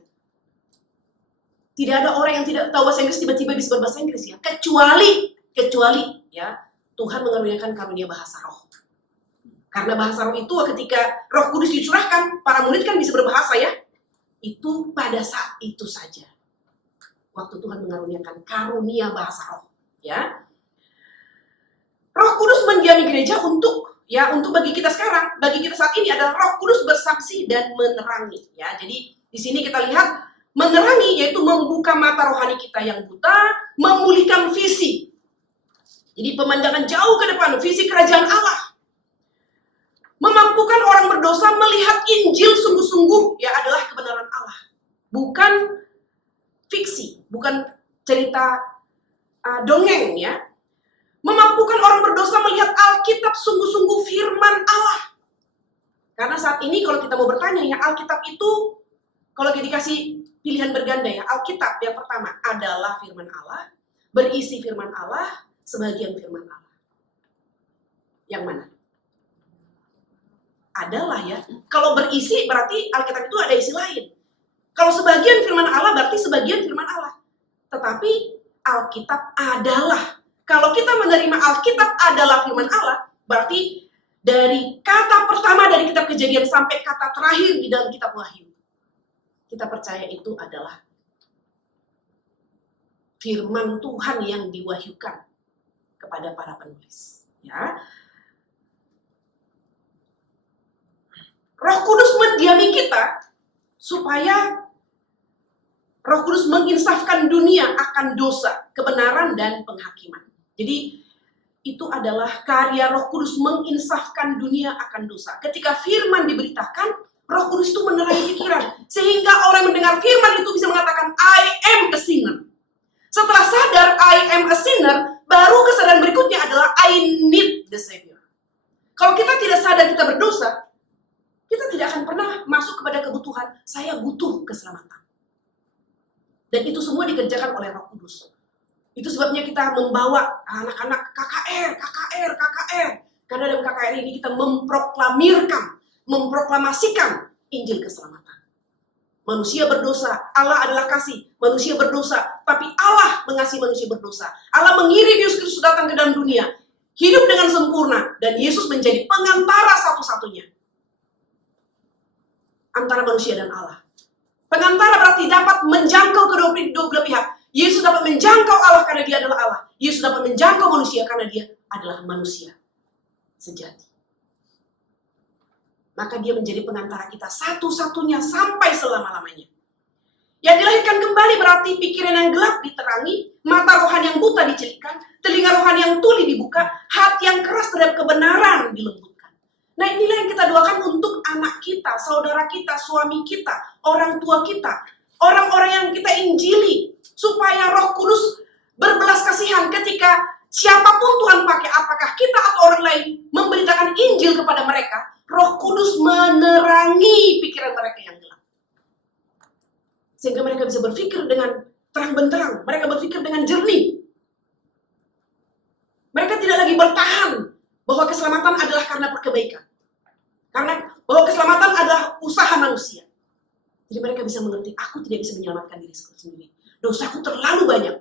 Tidak ada orang yang tidak tahu bahasa Inggris tiba-tiba bisa berbahasa Inggris ya. Kecuali ya Tuhan mengaruniakan karunia bahasa roh. Karena bahasa roh itu ketika Roh Kudus dicurahkan, para murid kan bisa berbahasa ya. Itu pada saat itu saja. Waktu Tuhan mengaruniakan karunia bahasa roh, ya. Roh Kudus mendiami gereja untuk bagi kita sekarang, bagi kita saat ini adalah Roh Kudus bersaksi dan menerangi, ya. Jadi di sini kita lihat menerangi yaitu membuka mata rohani kita yang buta, memulihkan visi. Jadi pemandangan jauh ke depan, visi kerajaan Allah. Memampukan orang berdosa melihat Injil sungguh-sungguh ya adalah kebenaran Allah. Bukan fiksi, bukan cerita dongeng ya. Memampukan orang berdosa melihat Alkitab sungguh-sungguh firman Allah. Karena saat ini kalau kita mau bertanya ya, Alkitab itu kalau dikasih pilihan berganda ya, Alkitab yang pertama adalah firman Allah, berisi firman Allah, sebagian firman Allah. Yang mana? Adalah ya. Kalau berisi berarti Alkitab itu ada isi lain. Kalau sebagian firman Allah berarti sebagian firman Allah. Tetapi Alkitab adalah. Kalau kita menerima Alkitab adalah firman Allah, berarti dari kata pertama dari kitab Kejadian sampai kata terakhir di dalam kitab Wahyu, kita percaya itu adalah firman Tuhan yang diwahyukan kepada para penulis. Ya. Roh Kudus mendiami kita supaya Roh Kudus menginsafkan dunia akan dosa, kebenaran, dan penghakiman. Jadi itu adalah karya Roh Kudus menginsafkan dunia akan dosa. Ketika firman diberitakan, Roh Kudus itu menerangi pikiran. Sehingga orang mendengar firman itu bisa mengatakan, I am a sinner. Setelah sadar I am a sinner, baru kesadaran berikutnya adalah I need the Savior. Kalau kita tidak sadar kita berdosa, kita tidak akan pernah masuk kepada kebutuhan, saya butuh keselamatan. Dan itu semua dikerjakan oleh Roh Kudus. Itu sebabnya kita membawa anak-anak KKR. Karena dalam KKR ini kita memproklamasikan Injil keselamatan. Manusia berdosa, Allah adalah kasih. Manusia berdosa, tapi Allah mengasihi manusia berdosa. Allah mengirim Yesus Kristus datang ke dalam dunia, hidup dengan sempurna, dan Yesus menjadi pengantara satu-satunya antara manusia dan Allah. Pengantara berarti dapat menjangkau kedua belah pihak. Yesus dapat menjangkau Allah karena dia adalah Allah. Yesus dapat menjangkau manusia karena dia adalah manusia sejati. Maka dia menjadi pengantara kita satu-satunya sampai selama-lamanya. Yang dilahirkan kembali berarti pikiran yang gelap diterangi, mata rohani yang buta dicelikan, telinga rohani yang tuli dibuka, hati yang keras terhadap kebenaran dilembutkan. Nah inilah yang kita doakan untuk anak kita, saudara kita, suami kita, orang tua kita, orang-orang yang kita injili, supaya Roh Kudus berbelas kasihan ketika siapapun Tuhan pakai, apakah kita atau orang lain, memberitakan Injil kepada mereka, Roh Kudus menerangi pikiran mereka yang gelap. Sehingga mereka bisa berpikir dengan terang benderang, mereka berpikir dengan jernih. Mereka tidak lagi bertahan bahwa keselamatan adalah karena perkebaikan. Karena bahwa keselamatan adalah usaha manusia. Jadi mereka bisa mengerti, aku tidak bisa menyelamatkan diri sendiri. Dosaku terlalu banyak.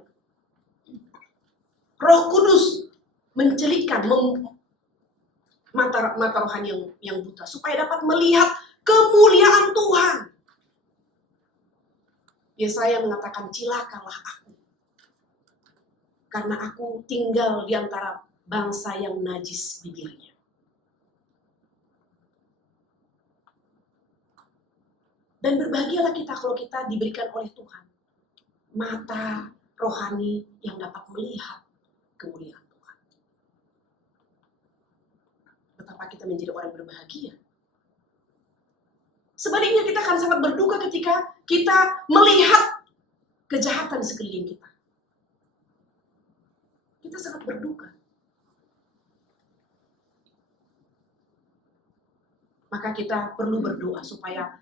Roh Kudus mencelikkan mata rohani yang buta supaya dapat melihat kemuliaan Tuhan. Yesaya mengatakan, cilakalah aku, karena aku tinggal di antara bangsa yang najis bibirnya. Dan berbahagialah kita kalau kita diberikan oleh Tuhan mata rohani yang dapat melihat kemuliaan Tuhan. Betapa kita menjadi orang berbahagia. Sebaliknya kita akan sangat berduka ketika kita melihat kejahatan sekeliling kita. Kita sangat berduka. Maka kita perlu berdoa supaya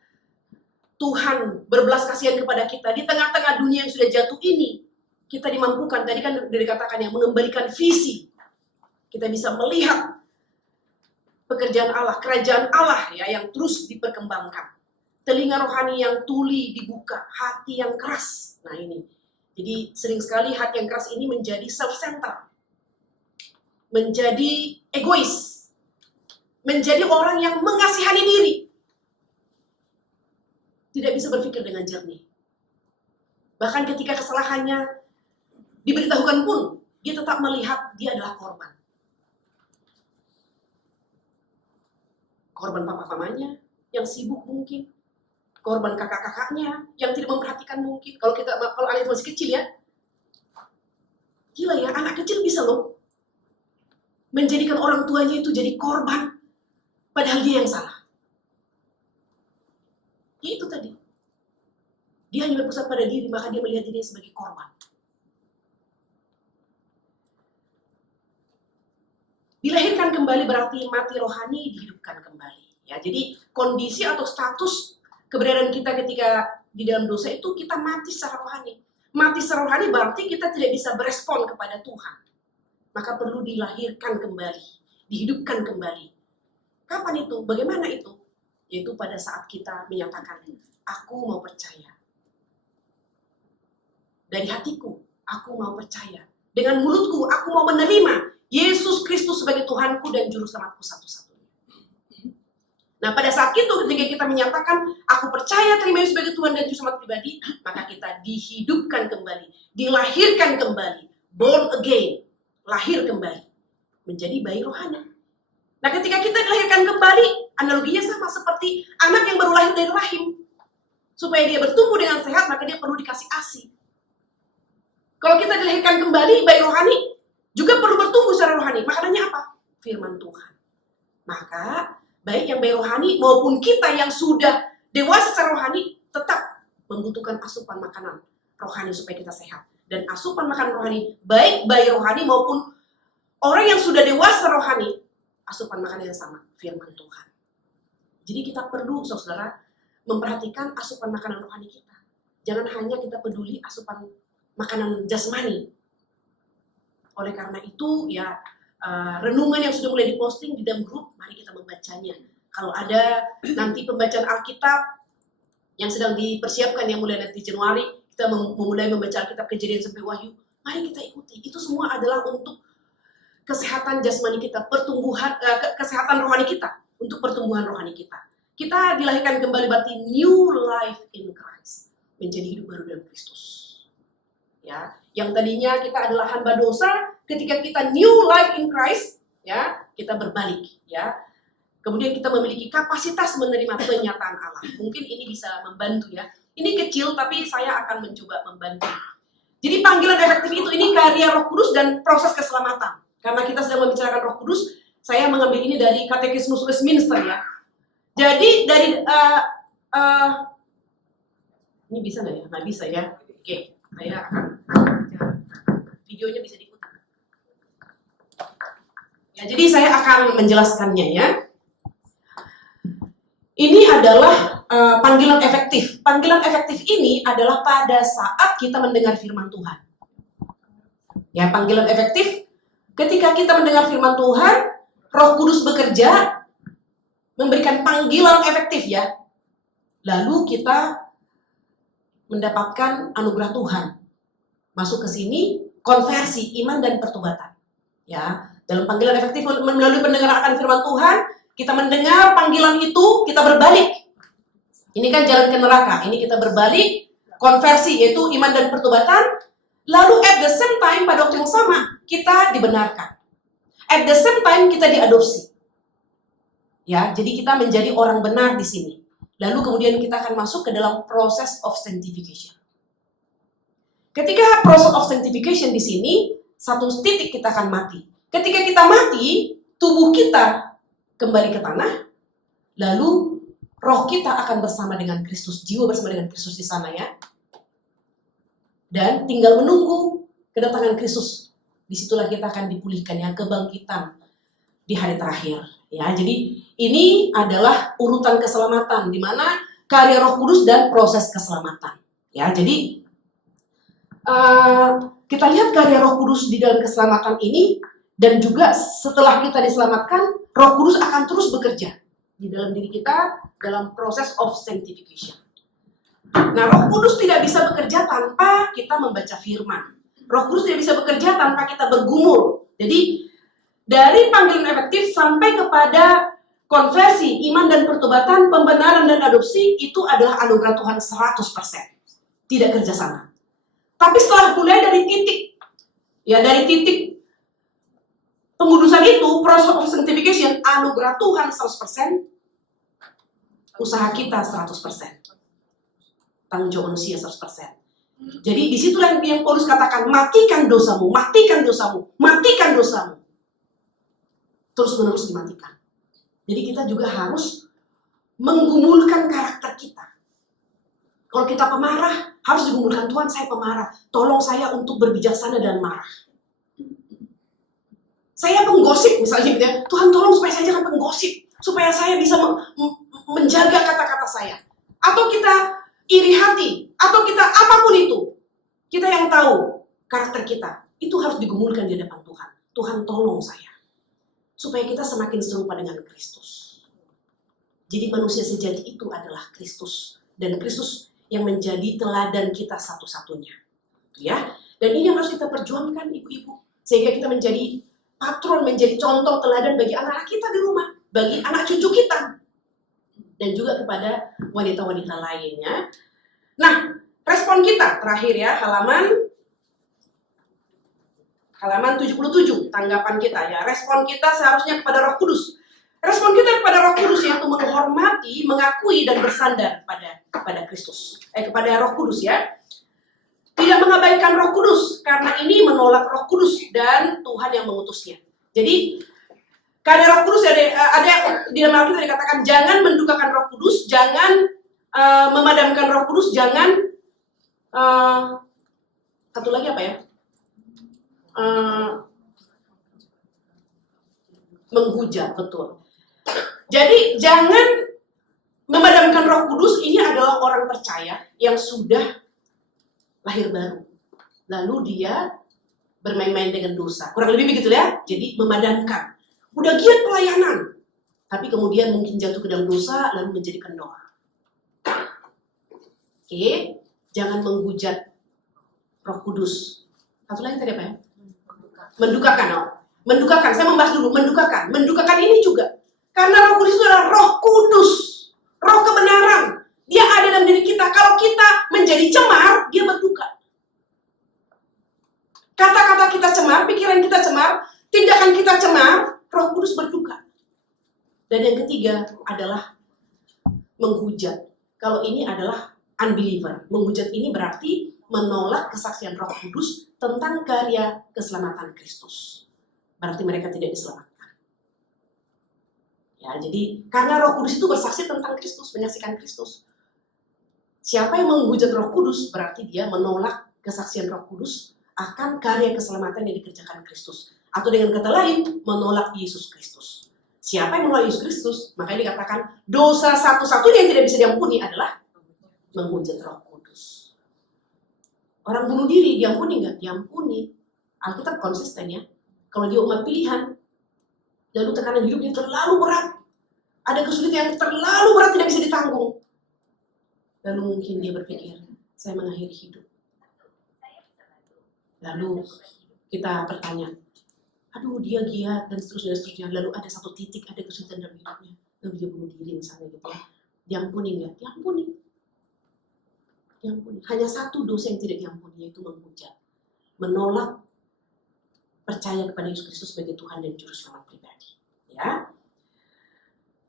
Tuhan berbelas kasihan kepada kita di tengah-tengah dunia yang sudah jatuh ini. Kita dimampukan, tadi kan sudah dikatakan ya, mengembalikan visi. Kita bisa melihat pekerjaan Allah, kerajaan Allah ya yang terus diperkembangkan. Telinga rohani yang tuli dibuka, hati yang keras. Nah ini, jadi sering sekali hati yang keras ini menjadi self-centered, menjadi egois, menjadi orang yang mengasihani diri, tidak bisa berpikir dengan jernih. Bahkan ketika kesalahannya diberitahukan pun, dia tetap melihat dia adalah korban. Korban papa-mamanya yang sibuk mungkin, korban kakak-kakaknya yang tidak memperhatikan mungkin. Kalau anak itu masih kecil ya, gila ya, anak kecil bisa loh menjadikan orang tuanya itu jadi korban, padahal dia yang salah. Ya itu tadi, dia hanya berpusat pada diri, maka dia melihat dirinya sebagai korban. Dilahirkan kembali berarti mati rohani, dihidupkan kembali. Ya, jadi kondisi atau status keberadaan kita ketika di dalam dosa itu kita mati secara rohani. Mati secara rohani berarti kita tidak bisa berespon kepada Tuhan. Maka perlu dilahirkan kembali, dihidupkan kembali. Kapan itu? Bagaimana itu? Yaitu pada saat kita menyatakan, aku mau percaya. Dari hatiku, aku mau percaya. Dengan mulutku, aku mau menerima Yesus Kristus sebagai Tuhanku dan Juru Selamatku satu-satunya. Nah, pada saat itu ketika kita menyatakan, aku percaya terima Yesus sebagai Tuhan dan Juru Selamat pribadi, maka kita dihidupkan kembali, dilahirkan kembali, born again, lahir kembali, menjadi bayi rohani. Nah, ketika kita dilahirkan kembali, analoginya sama seperti anak yang baru lahir dari rahim. Supaya dia bertumbuh dengan sehat, maka dia perlu dikasih ASI. Kalau kita dilahirkan kembali, bayi rohani, juga perlu bertumbuh secara rohani. Makanannya apa? Firman Tuhan. Maka, baik yang bayi rohani maupun kita yang sudah dewasa secara rohani, tetap membutuhkan asupan makanan rohani supaya kita sehat. Dan asupan makanan rohani, baik bayi rohani maupun orang yang sudah dewasa rohani, asupan makanan yang sama, firman Tuhan. Jadi kita perlu, saudara, memperhatikan asupan makanan rohani kita. Jangan hanya kita peduli asupan makanan jasmani. Oleh karena itu, ya renungan yang sudah mulai diposting di dalam grup, mari kita membacanya. Kalau ada nanti pembacaan Alkitab yang sedang dipersiapkan yang mulai nanti Januari, kita memulai membaca Alkitab Kejadian sampai Wahyu, mari kita ikuti. Itu semua adalah untuk kesehatan jasmani kita, pertumbuhan, kesehatan rohani kita, untuk pertumbuhan rohani kita. Kita dilahirkan kembali berarti new life in Christ, menjadi hidup baru dalam Kristus. Ya, yang tadinya kita adalah hamba dosa, ketika kita new life in Christ, ya, kita berbalik, ya. Kemudian kita memiliki kapasitas menerima penyataan Allah. Mungkin ini bisa membantu ya. Ini kecil tapi saya akan mencoba membantu. Jadi panggilan efektif itu ini karya Roh Kudus dan proses keselamatan. Karena kita sedang membicarakan Roh Kudus, saya mengambil ini dari Katekismus Westminster ya. Jadi dari ini bisa nggak ya? Nggak bisa ya. Oke. Saya akan videonya bisa diputar. Ya, jadi saya akan menjelaskannya ya. Ini adalah panggilan efektif. Panggilan efektif ini adalah pada saat kita mendengar firman Tuhan. Ya, panggilan efektif ketika kita mendengar firman Tuhan, Roh Kudus bekerja memberikan panggilan efektif ya. Lalu kita mendapatkan anugerah Tuhan. Masuk ke sini, konversi, iman dan pertobatan. Ya, dalam panggilan efektif melalui pendengaran akan firman Tuhan, kita mendengar panggilan itu, kita berbalik. Ini kan jalan ke neraka, ini kita berbalik, konversi yaitu iman dan pertobatan. Lalu at the same time, pada waktu yang sama, kita dibenarkan. At the same time, kita diadopsi. Ya, jadi kita menjadi orang benar di sini. Lalu kemudian kita akan masuk ke dalam proses of sanctification. Ketika proses of sanctification di sini, satu titik kita akan mati. Ketika kita mati, tubuh kita kembali ke tanah, lalu roh kita akan bersama dengan Kristus, jiwa bersama dengan Kristus di sana ya. Dan tinggal menunggu kedatangan Kristus. Disitulah kita akan dipulihkan ya, kebangkitan di hari terakhir. Ya, jadi ini adalah urutan keselamatan di mana karya Roh Kudus dan proses keselamatan. Ya, jadi kita lihat karya Roh Kudus di dalam keselamatan ini, dan juga setelah kita diselamatkan, Roh Kudus akan terus bekerja di dalam diri kita dalam proses of sanctification. Nah, Roh Kudus tidak bisa bekerja tanpa kita membaca firman. Roh Kudus tidak bisa bekerja tanpa kita bergumul. Jadi, dari panggilan efektif sampai kepada konversi, iman dan pertobatan, pembenaran dan adopsi, itu adalah anugerah Tuhan 100%. Tidak kerjasama. Tapi setelah mulai dari titik, ya dari titik pengudusan itu, proses of sanctification, anugerah Tuhan 100%, usaha kita 100%. Tanggung jawab manusia 100%. Jadi disitulah yang Paulus katakan, matikan dosamu, matikan dosamu, matikan dosamu. Terus menerus dimatikan. Jadi kita juga harus menggumulkan karakter kita. Kalau kita pemarah, harus digumulkan, Tuhan saya pemarah, tolong saya untuk berbijaksana dan marah. Saya penggosip misalnya gitu ya, Tuhan tolong supaya saya jangan penggosip, supaya saya bisa menjaga kata-kata saya. Atau kita iri hati, atau kita apapun itu, kita yang tahu karakter kita, itu harus digumulkan di hadapan Tuhan. Tuhan tolong saya, supaya kita semakin serupa dengan Kristus. Jadi manusia sejati itu adalah Kristus, dan Kristus yang menjadi teladan kita satu-satunya, ya. Dan ini yang harus kita perjuangkan, ibu-ibu, sehingga kita menjadi patron, menjadi contoh teladan bagi anak-anak kita di rumah, bagi anak cucu kita, dan juga kepada wanita-wanita lainnya. Nah, respon kita terakhir ya, halaman 77, tanggapan kita ya. Respon kita seharusnya kepada Roh Kudus. Respon kita kepada Roh Kudus yaitu menghormati, mengakui dan bersandar kepada Kristus. Kepada Roh Kudus ya. Tidak mengabaikan Roh Kudus, karena ini menolak Roh Kudus dan Tuhan yang mengutusnya. Jadi karya Roh Kudus ada di dalam Alkitab dikatakan jangan mendukakan Roh Kudus, jangan memadamkan Roh Kudus, jangan satu lagi apa ya? Menghujat, betul. Jadi jangan memadamkan Roh Kudus. Ini adalah orang percaya yang sudah lahir baru, lalu dia bermain-main dengan dosa, kurang lebih begitu ya. Jadi memadamkan, udah giat pelayanan, tapi kemudian mungkin jatuh ke dalam dosa lalu menjadi kendor. Oke, jangan menghujat Roh Kudus. Satu lagi tadi apa ya? Mendukakan. Mendukakan, saya membahas dulu, mendukakan. Mendukakan ini juga, karena Roh Kudus itu adalah Roh Kudus, Roh kebenaran. Dia ada dalam diri kita. Kalau kita menjadi cemar, dia berduka. Kata-kata kita cemar, pikiran kita cemar, tindakan kita cemar, Roh Kudus berduka. Dan yang ketiga adalah menghujat. Kalau ini adalah unbeliever. Menghujat ini berarti menolak kesaksian Roh Kudus tentang karya keselamatan Kristus. Berarti mereka tidak diselamatkan. Ya, jadi karena Roh Kudus itu bersaksi tentang Kristus, menyaksikan Kristus. Siapa yang menghujat Roh Kudus berarti dia menolak kesaksian Roh Kudus akan karya keselamatan yang dikerjakan Kristus. Atau dengan kata lain, menolak Yesus Kristus. Siapa yang menolak Yesus Kristus? Makanya dikatakan dosa satu-satunya yang tidak bisa diampuni adalah menghujat Roh Kudus. Orang bunuh diri diampuni nggak? Diampuni. Alkitab konsisten ya. Kalau dia umat pilihan, lalu tekanan hidupnya terlalu berat, ada kesulitan yang terlalu berat tidak bisa ditanggung, lalu mungkin dia berpikir, saya mengakhiri hidup. Lalu kita bertanya, aduh dia giat dan seterusnya. Lalu ada satu titik, ada kesulitan dalam hidupnya, lalu dia bunuh diri misalnya gitu ya. Diampuni nggak? Diampuni. Hanya satu dosa yang tidak diampuni, yaitu menghujat, menolak percaya kepada Yesus Kristus sebagai Tuhan dan Juru Selamat pribadi. Ya.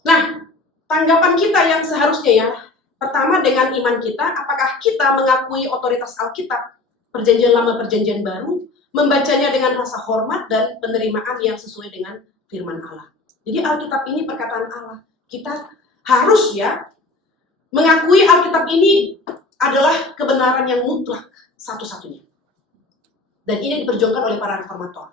Nah, tanggapan kita yang seharusnya ya, pertama dengan iman kita, apakah kita mengakui otoritas Alkitab, Perjanjian Lama, Perjanjian Baru, membacanya dengan rasa hormat dan penerimaan yang sesuai dengan firman Allah. Jadi Alkitab ini perkataan Allah. Kita harus ya mengakui Alkitab ini adalah kebenaran yang mutlak satu-satunya. Dan ini diperjuangkan oleh para reformator.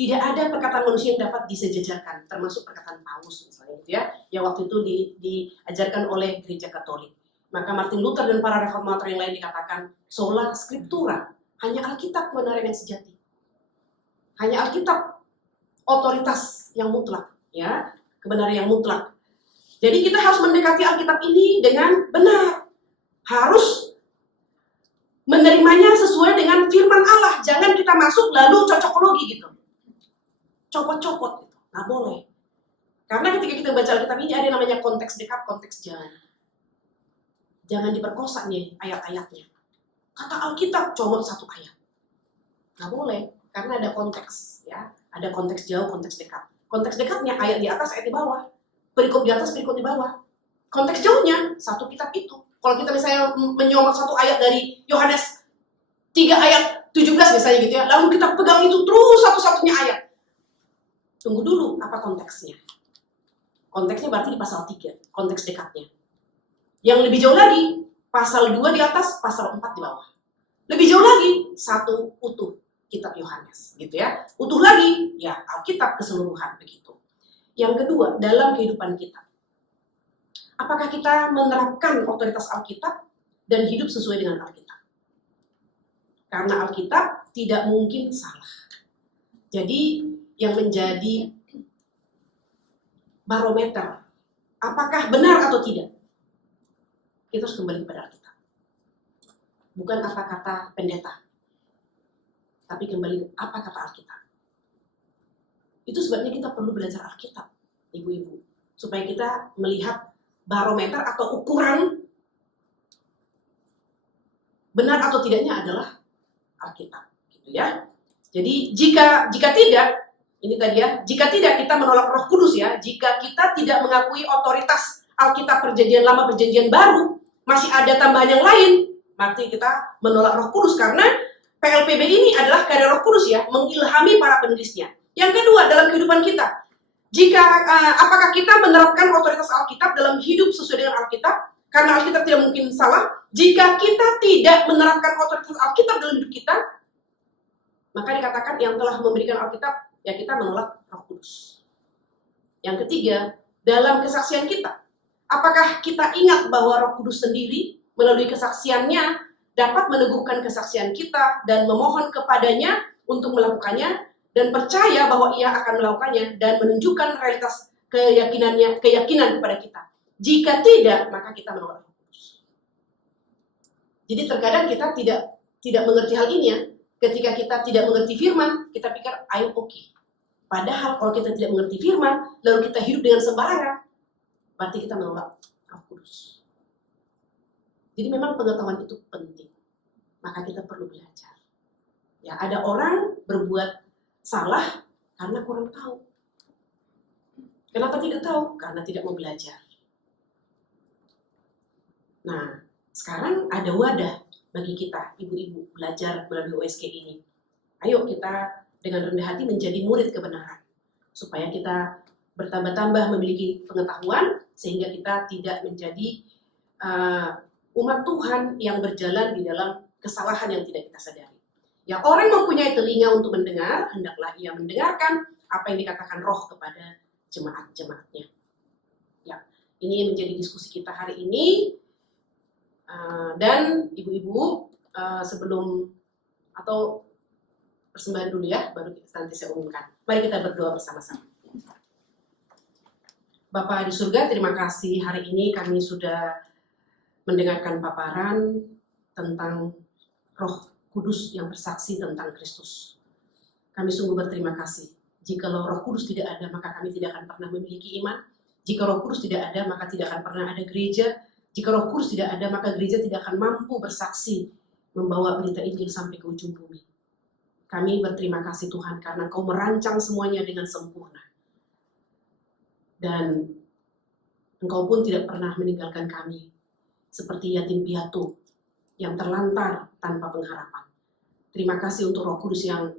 Tidak ada perkataan manusia yang dapat disejajarkan, termasuk perkataan Paulus misalnya gitu ya, yang waktu itu diajarkan oleh gereja Katolik. Maka Martin Luther dan para reformator yang lain dikatakan sola scriptura, hanya Alkitab kebenaran yang sejati. Hanya Alkitab otoritas yang mutlak, ya, kebenaran yang mutlak. Jadi kita harus mendekati Alkitab ini dengan benar. Harus menerimanya sesuai dengan firman Allah. Jangan kita masuk lalu cocokologi gitu. Copot-copot gitu. Nggak boleh. Karena ketika kita baca Alkitab ini ada namanya konteks dekat, konteks jauh. Jangan diperkosa nih ayat-ayatnya. Kata Alkitab comot satu ayat. Nggak boleh. Karena ada konteks, ya, ada konteks jauh, konteks dekat. Konteks dekatnya ayat di atas, ayat di bawah. Perikop di atas, perikop di bawah. Konteks jauhnya satu kitab itu. Kalau kita misalnya menyomot satu ayat dari Yohanes 3 ayat 17 misalnya gitu ya, lalu kita pegang itu terus satu-satunya ayat. Tunggu dulu, apa konteksnya? Konteksnya berarti di pasal 3, konteks dekatnya. Yang lebih jauh lagi, pasal 2 di atas, pasal 4 di bawah. Lebih jauh lagi, satu utuh kitab Yohanes, gitu ya. Utuh lagi, ya Alkitab keseluruhan begitu. Yang kedua, dalam kehidupan kita, apakah kita menerapkan otoritas Alkitab dan hidup sesuai dengan Alkitab? Karena Alkitab tidak mungkin salah. Jadi yang menjadi barometer, apakah benar atau tidak? Kita harus kembali kepada Alkitab. Bukan apa kata pendeta, tapi kembali apa kata Alkitab. Itu sebabnya kita perlu belajar Alkitab, ibu-ibu, supaya kita melihat barometer atau ukuran benar atau tidaknya adalah Alkitab, gitu ya. Jadi jika tidak, ini tadi ya, jika tidak kita menolak Roh Kudus ya, jika kita tidak mengakui otoritas Alkitab Perjanjian Lama, Perjanjian Baru, masih ada tambahan yang lain, berarti kita menolak Roh Kudus karena PLPB ini adalah karya Roh Kudus ya, mengilhami para penulisnya. Yang kedua, dalam kehidupan kita, apakah kita menerapkan otoritas Alkitab dalam hidup sesuai dengan Alkitab? Karena Alkitab tidak mungkin salah. Jika kita tidak menerapkan otoritas Alkitab dalam hidup kita, maka dikatakan yang telah memberikan Alkitab, ya kita menolak Roh Kudus. Yang ketiga, dalam kesaksian kita, apakah kita ingat bahwa Roh Kudus sendiri melalui kesaksiannya dapat meneguhkan kesaksian kita dan memohon kepadanya untuk melakukannya dan percaya bahwa ia akan melakukannya dan menunjukkan realitas keyakinan kepada kita. Jika tidak, maka kita menolak Roh Kudus. Jadi terkadang kita tidak mengerti hal ini ya. Ketika kita tidak mengerti firman, kita pikir ayo oke. Padahal kalau kita tidak mengerti firman, lalu kita hidup dengan sembarangan, berarti kita menolak Roh Kudus. Jadi memang pengetahuan itu penting. Maka kita perlu belajar. Ya, ada orang berbuat salah karena kurang tahu. Kenapa tidak tahu? Karena tidak mau belajar. Nah, sekarang ada wadah bagi kita, ibu-ibu, belajar melalui OSK ini. Ayo kita dengan rendah hati menjadi murid kebenaran. Supaya kita bertambah-tambah memiliki pengetahuan, sehingga kita tidak menjadi umat Tuhan yang berjalan di dalam kesalahan yang tidak kita sadari. Ya, orang mempunyai telinga untuk mendengar, hendaklah ia mendengarkan apa yang dikatakan Roh kepada jemaat-jemaatnya. Ya, ini menjadi diskusi kita hari ini. Dan ibu-ibu, sebelum atau persembahan dulu ya, baru nanti saya umumkan. Mari kita berdoa bersama-sama. Bapa di surga, terima kasih hari ini kami sudah mendengarkan paparan tentang Roh Kudus yang bersaksi tentang Kristus. Kami sungguh berterima kasih. Jikalau Roh Kudus tidak ada, maka kami tidak akan pernah memiliki iman. Jika Roh Kudus tidak ada, maka tidak akan pernah ada gereja. Jika Roh Kudus tidak ada, maka gereja tidak akan mampu bersaksi membawa berita Injil sampai ke ujung bumi. Kami berterima kasih Tuhan karena Engkau merancang semuanya dengan sempurna. Dan Engkau pun tidak pernah meninggalkan kami seperti yatim piatu yang terlantar tanpa pengharapan. Terima kasih untuk Roh Kudus yang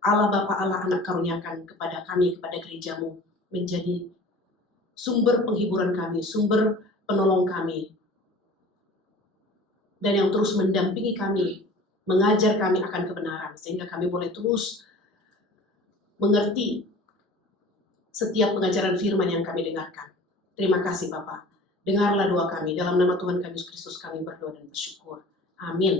Allah Bapa Allah Anak karuniakan kepada kami, kepada gerejamu, menjadi sumber penghiburan kami, sumber penolong kami, dan yang terus mendampingi kami, mengajar kami akan kebenaran, sehingga kami boleh terus mengerti setiap pengajaran firman yang kami dengarkan. Terima kasih Bapak. Dengarlah doa kami. Dalam nama Tuhan kami Yesus Kristus kami berdoa dan bersyukur. Amin.